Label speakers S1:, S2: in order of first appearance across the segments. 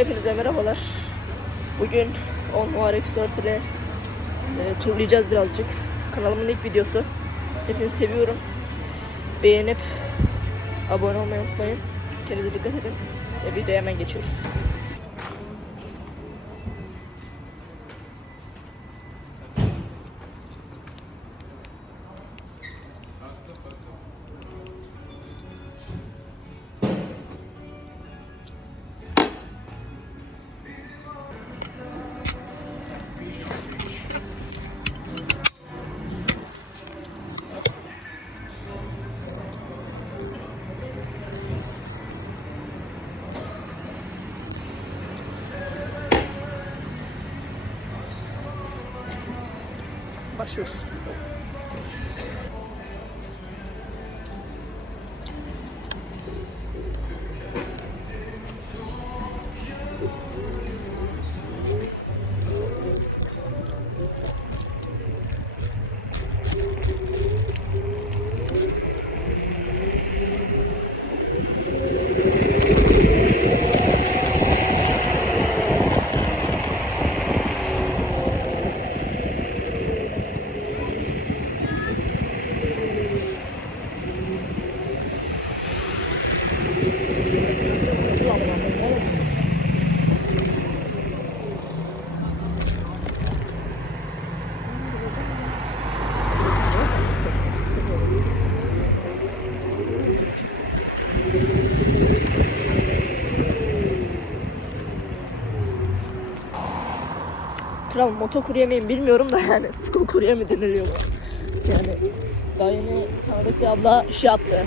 S1: Hepinize merhabalar. Bugün 10 Noir X4 ile e, turlayacağız birazcık. Kanalımın ilk videosu. Hepinizi seviyorum. Beğenip abone olmayı unutmayın. Kendinize dikkat edin. Ve videoya hemen geçiyoruz. Görüşürüz. Kral motokurye miyim bilmiyorum da yani sko kurye mi deniliyor bu? Yani daha yeni tanıdık bir abla şey yaptı.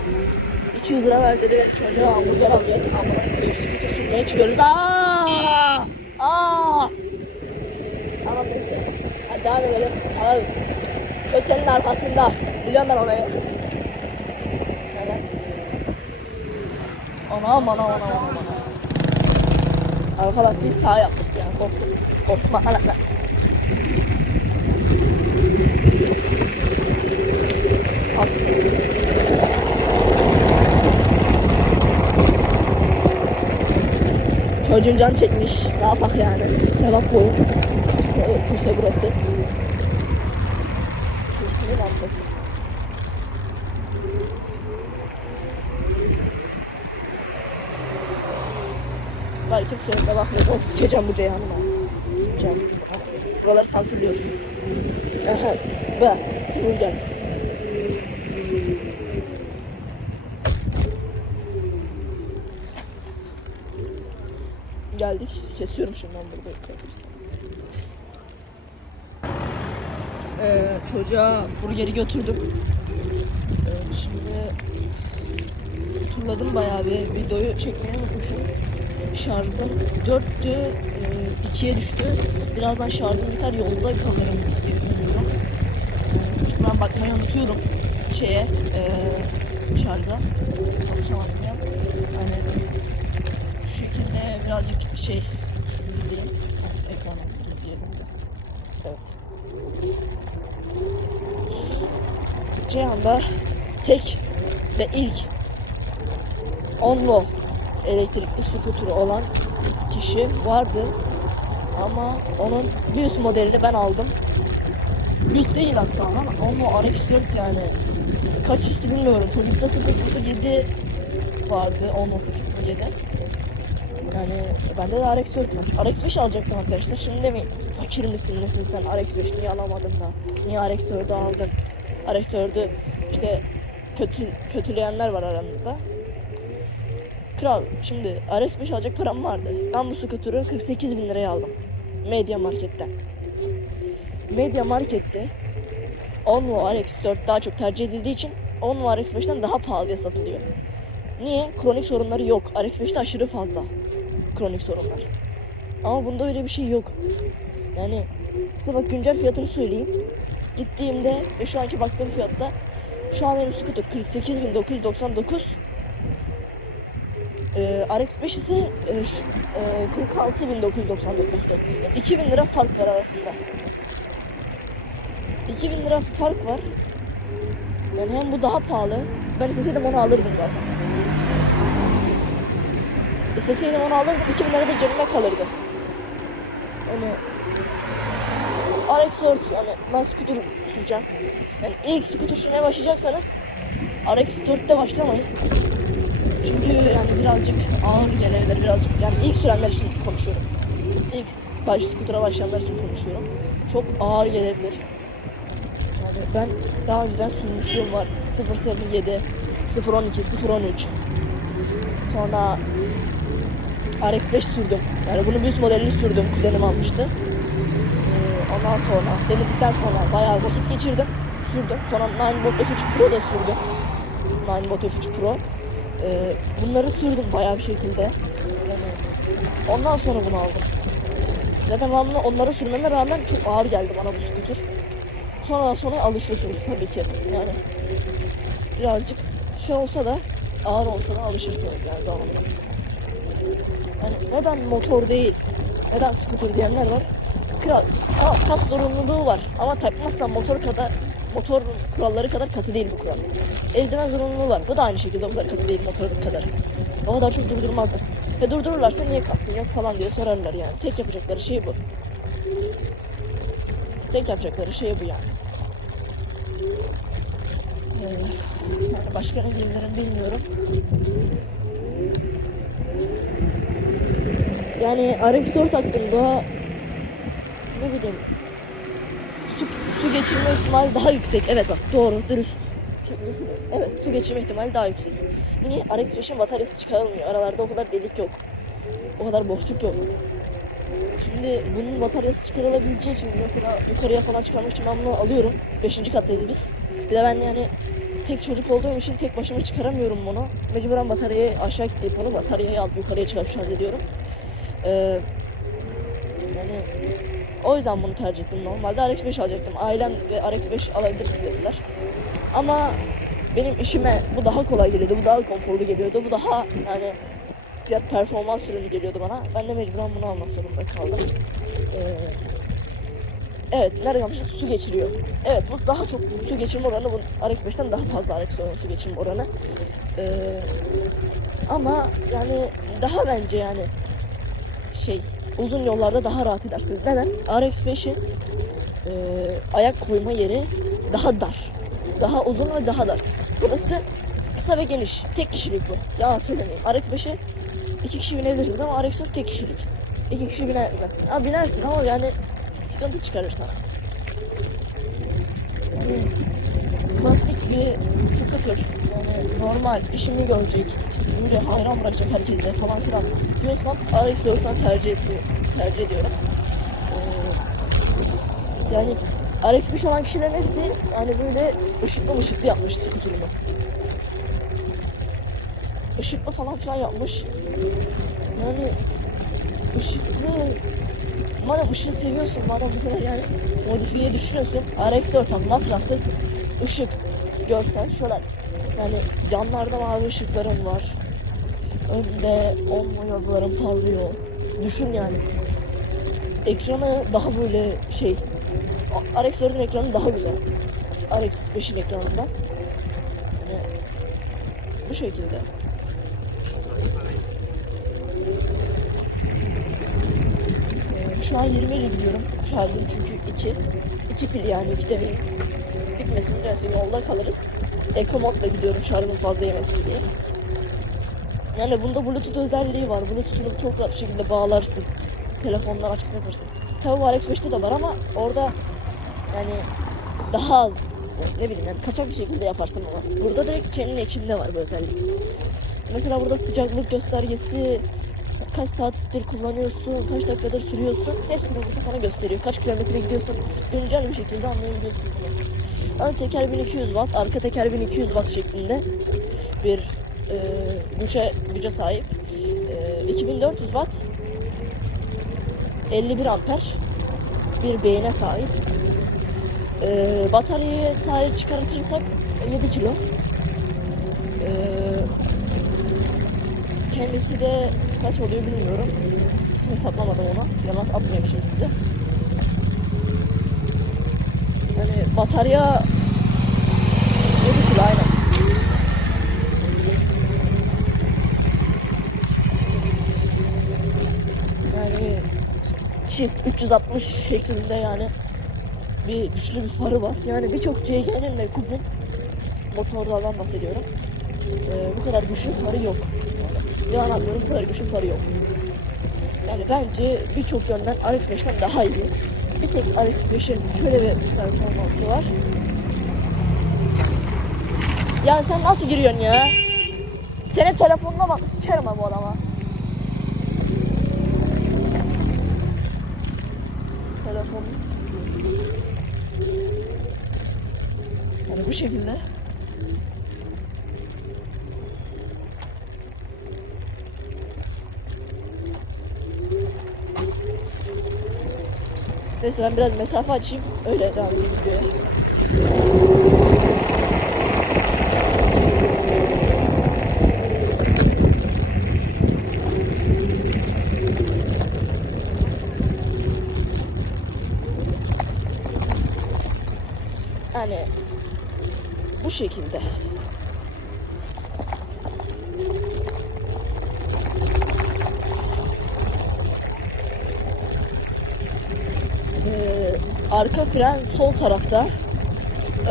S1: 200 lira ver dedi ve çocuğa hamburger alacak. Amına koyayım skuter sürmeye çıkıyoruz. Aa! Aa! Tamam neyse. Hadi devam edelim. Alalım. Kösenin arkasında. Biliyorum ben orayı. Evet. Ana ana ana ana. Arkadaşlar biz sağ yaptık yani korktum. Korkma ana. Çocuğun can çekmiş. Ne yapak yani? Sevap bu. Evet, kimse burası. Kimsenin arkası. Var kimse önüne bakmıyor. Ben sıçacağım bu Ceyhan'ıma. Sıçacağım. Buraları sansürlüyoruz. Aha. Bak. Timur Geldik. Kesiyorum şimdi ben burada. Ee, çocuğa burgeri götürdüm. Ee, şimdi turladım bayağı bir videoyu çekmeyi unutmuşum. Şarjım 4'tü, e, 2'ye düştü. Birazdan şarjım biter yolda diye düşünüyorum. Ee, ben bakmayı unutuyorum şeye, e, şarja. Çalışamadım ya. Hani şu şekilde birazcık şey diyeyim. Ekrana. Evet. Ceyhan'da tek ve ilk onlu elektrikli skuturu olan kişi vardı. Ama onun bir üst modelini ben aldım. Üst değil hatta lan. Onlu RX4 yani. Kaç üstü bilmiyorum. Çocukta 007 vardı. 10.807. Yani bende de RX4 var. RX5 alacaktım arkadaşlar. Şimdi demeyin. Fakir misin nesin sen RX5 niye alamadın da? Niye RX4'ü aldın? RX4'ü işte kötü, kötüleyenler var aranızda. Kral şimdi RS5 alacak param vardı. Ben bu skuturu 48 bin liraya aldım. Media Market'ten. Media Market'te Onvo RX4 daha çok tercih edildiği için Onvo RX5'ten daha pahalıya satılıyor. Niye? Kronik sorunları yok. RX5'te aşırı fazla kronik sorunlar. Ama bunda öyle bir şey yok. Yani size bak güncel fiyatını söyleyeyim. Gittiğimde ve şu anki baktığım fiyatta şu an benim skuter 48.999 ee, RX5 ise e, e, 46.999'du. 2000 lira fark var arasında. 2000 lira fark var. Yani hem bu daha pahalı. Ben isteseydim onu alırdım zaten. İsteseydim onu alırdım 2000 lira da cebime kalırdı. Yani RX-4 yani ben scooter süreceğim. Yani ilk scooter sürmeye başlayacaksanız RX-4'te başlamayın. Çünkü yani birazcık ağır gelebilir birazcık. Yani ilk sürenler için konuşuyorum. İlk baş scooter'a başlayanlar için konuşuyorum. Çok ağır gelebilir. Yani ben daha önceden sürmüşlüğüm var. 007, 012, 013. Sonra RX-5 sürdüm. Yani bunun bir üst modelini sürdüm. Kuzenim almıştı. Ee, ondan sonra denedikten sonra bayağı vakit geçirdim. Sürdüm. Sonra Ninebot F3 Pro da sürdüm. Ninebot F3 Pro. Ee, bunları sürdüm bayağı bir şekilde. Yani ondan sonra bunu aldım. Zaten ben bunu onları sürmeme rağmen çok ağır geldi bana bu scooter. Sonradan sonra alışıyorsunuz tabii ki. Yani birazcık şey olsa da ağır olsa da alışırsınız yani zamanla. Yani neden motor değil, neden scooter diyenler var. Kral, ha, kas zorunluluğu var ama takmazsan motor kadar motor kuralları kadar katı değil bu kural. Eldiven zorunluluğu var. Bu da aynı şekilde o kadar katı değil motor kadar. O kadar çok durdurmazlar. Ve durdururlarsa niye kaskın yok falan diye sorarlar yani. Tek yapacakları şey bu. Tek yapacakları şey bu yani. Ee, yani başka ne bilmiyorum. Yani RX-4 hakkında ne bileyim su, su geçirme ihtimali daha yüksek. Evet bak doğru dürüst. Evet su geçirme ihtimali daha yüksek. Niye? RX-5'in bataryası çıkarılmıyor. Aralarda o kadar delik yok. O kadar boşluk yok. Şimdi bunun bataryası çıkarılabileceği için mesela yukarıya falan çıkarmak için ben bunu alıyorum. Beşinci kattayız biz. Bir de ben yani tek çocuk olduğum için tek başıma çıkaramıyorum bunu. Mecburen bataryayı aşağı kitleyip onu bataryayı alıp yukarıya çıkarıp şarj ediyorum. Ee, yani o yüzden bunu tercih ettim. Normalde RX-5 alacaktım. Ailem ve RX-5 alabilirsin dediler. Ama benim işime bu daha kolay geliyordu. Bu daha konforlu geliyordu. Bu daha yani fiyat performans ürünü geliyordu bana. Ben de mecburen bunu almak zorunda kaldım. Ee, evet, nerede kalmıştık? Su geçiriyor. Evet, bu daha çok su geçirme oranı bu RX-5'ten daha fazla RX-5'in su geçirme oranı. Ee, ama yani daha bence yani şey uzun yollarda daha rahat edersiniz. Neden? RX-5'in e, ayak koyma yeri daha dar. Daha uzun ve daha dar. Burası kısa ve geniş. Tek kişilik bu. Yalan söylemeyin. RX-5'e iki kişi binebilirsiniz ama RX-4 tek kişilik. İki kişi binemezsin. Ha binersin ama yani sıkıntı çıkarır sana. Yani klasik bir scooter. Normal işimi görecek. Böyle hayran bırakacak herkese falan filan diyorsan RX-4'dan tercih, ediyor, tercih ediyorum. Ee, yani RX-5 olan kişilerin hepsi yani böyle ışıklı ışıklı yapmış scooter'ını. Işıklı falan filan yapmış. Yani ışıklı madem ışığı seviyorsun madem bu kadar yani modifiye düşünüyorsun RX-4 tam masrafsız ışık görsel şöyle yani yanlarda mavi ışıkların var önde olma yazıların parlıyor düşün yani ekranı daha böyle şey RX-4'ün ekranı daha güzel RX-5'in ekranından yani bu şekilde Şu an 20 ile gidiyorum. Şarjım çünkü 2. 2 pil yani 2 devir. Bitmesin biraz yolda kalırız. Eco modla gidiyorum şarjım fazla yemesin diye. Yani bunda Bluetooth özelliği var. Bluetooth'unu çok rahat bir şekilde bağlarsın. Telefondan açıp yaparsın. Tabi bu RX5'te de var ama orada yani daha az ne bileyim yani kaçak bir şekilde yaparsın onu. Burada direkt kendin içinde var bu özellik. Mesela burada sıcaklık göstergesi, kaç saattir kullanıyorsun, kaç dakikadır sürüyorsun hepsini burada sana gösteriyor. Kaç kilometre gidiyorsun güncel bir şekilde anlayabiliyorsun. Ön teker 1200 watt, arka teker 1200 watt şeklinde bir e, güce, güce sahip. E, 2400 watt 51 amper bir beyine sahip. E, bataryayı sahip çıkartırsak 7 kilo. E, kendisi de kaç oluyor bilmiyorum. Hesaplamadım onu. Yalan atmayayım şimdi size. Yani batarya 7 kilo aynen. Çift 360 şeklinde yani bir güçlü bir farı var. Yani birçok CG'nin ve Kub'un motorlardan bahsediyorum. Ee, bu kadar güçlü farı yok. Yalan atmıyorum bu kadar güçlü farı yok. Yani bence birçok yönden RX-5'ten daha iyi. Bir tek RX-5'in şöyle bir performansı var. Ya sen nasıl giriyorsun ya? Senin telefonuna bak sikerim bu adama. Sikiyor. Yani bu şekilde. Neyse ben biraz mesafe açayım. Öyle devam edeyim videoya. Yani bu şekilde. Ee, arka fren sol tarafta.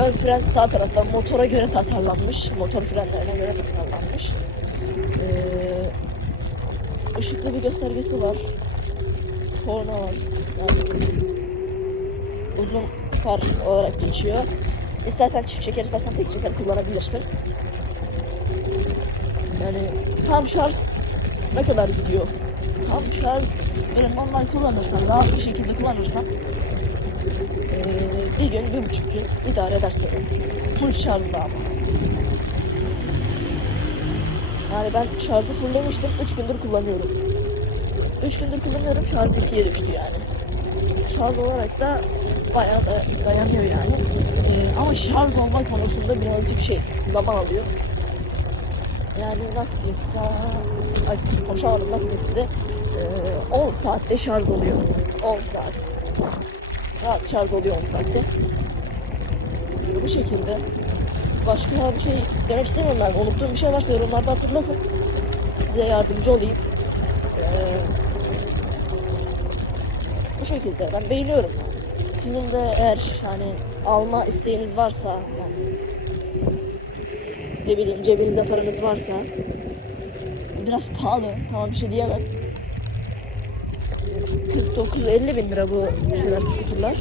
S1: Ön fren sağ tarafta. Motora göre tasarlanmış. Motor frenlerine göre tasarlanmış. Ee, ışıklı bir göstergesi var. Korna var. Yani uzun far olarak geçiyor. İstersen çift çeker, istersen tek çeker kullanabilirsin. Yani tam şarj ne kadar gidiyor? Tam şarj böyle normal kullanırsan, rahat bir şekilde kullanırsan eee, bir gün, bir buçuk gün idare edersin. Full şarjda ama. Yani ben şarjı fulllemiştim, 3 gündür kullanıyorum. 3 gündür kullanıyorum, şarj 2'ye düştü yani şarj olarak da bayağı da dayanıyor yani. Ee, ama şarj olma konusunda birazcık şey zaman alıyor. Yani nasıl diyeyim size, ay konuşamadım nasıl diyeyim size, ee, 10 saatte şarj oluyor. 10 saat. Rahat şarj oluyor 10 saatte. Bu şekilde. Başka bir şey demek istemiyorum ben. Unuttuğum bir şey varsa yorumlarda hatırlasın. Size yardımcı olayım. Ee, bu şekilde ben beğeniyorum. Sizin de eğer hani alma isteğiniz varsa yani ne bileyim cebinizde paranız varsa biraz pahalı tamam bir şey diyemem. 49-50 bin lira bu şeyler skuterlar.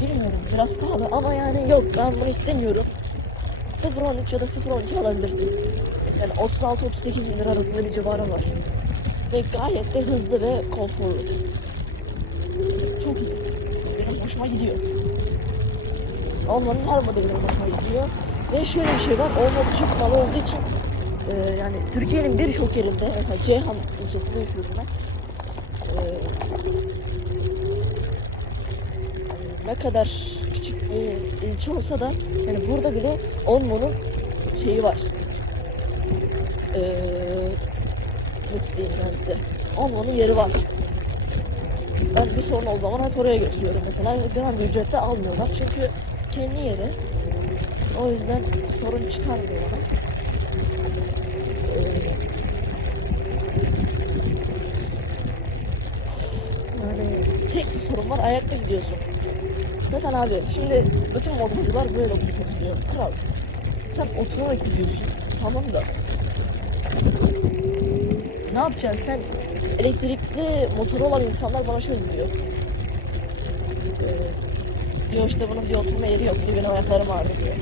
S1: Bilmiyorum biraz pahalı ama yani yok ben bunu istemiyorum. 0.13 ya da 0.12 alabilirsin. Yani 36-38 bin lira arasında bir civarı var ve gayet de hızlı ve konforlu. Çok iyi. Benim hoşuma gidiyor. Onların her modeli benim hoşuma gidiyor. Ve şöyle bir şey var, olmadı Türk malı olduğu için e, yani Türkiye'nin birçok yerinde, mesela Ceyhan ilçesinde yaşıyorum ben. E, ne kadar küçük bir ilçe olsa da yani burada bile Onmo'nun şeyi var. Eee nasıl diyeyim size. Onların yeri var. Ben bir sorun olduğu zaman hep oraya götürüyorum mesela. Genel bir ücrette almıyorlar çünkü kendi yeri. O yüzden sorun çıkarmıyor bana. Yani tek bir sorun var ayakta gidiyorsun. Zaten abi şimdi bütün motorcular böyle oturuyor. Kral sen oturarak gidiyorsun. Tamam da ne yapacaksın sen? Elektrikli motoru olan insanlar bana şöyle diyor. Ee, diyor işte bunun bir oturma yeri yok diyor benim ayaklarım ağrıyor diyor.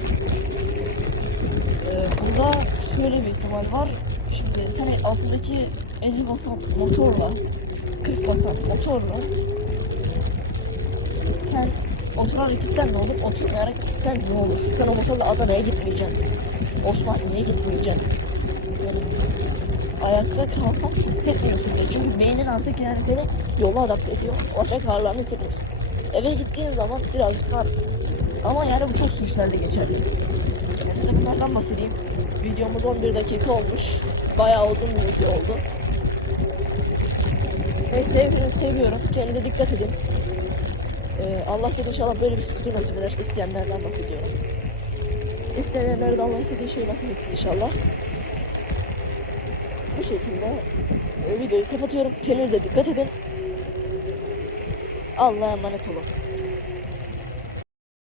S1: Ee, burada şöyle bir ihtimal var. Şimdi sen altındaki 50 basan motorla 40 basan motorla sen oturarak gitsen ne olur, oturmayarak gitsen ne olur? Sen o motorla Adana'ya gitmeyeceksin. Osmaniye'ye gitmeyeceksin. Ayakta kalsan hissetmiyorsun. Çünkü beynin artık yani seni yola adapte ediyor. Bacak ağrılarını hissetmiyorsun. Eve gittiğin zaman birazcık var. Ama yani bu çok sürüşlerde geçerli. Yani size bunlardan bahsedeyim. Videomuz 11 dakika olmuş. Bayağı uzun bir video oldu. Neyse hepinizi seviyorum. Kendinize dikkat edin. Ee, Allah size inşallah böyle bir scooter nasip eder. İsteyenlerden bahsediyorum. İstemeyenlere de Allah istediği şeyi nasip etsin inşallah. Şekilde e, videoyu kapatıyorum. Kendinize dikkat edin. Allah'a emanet olun.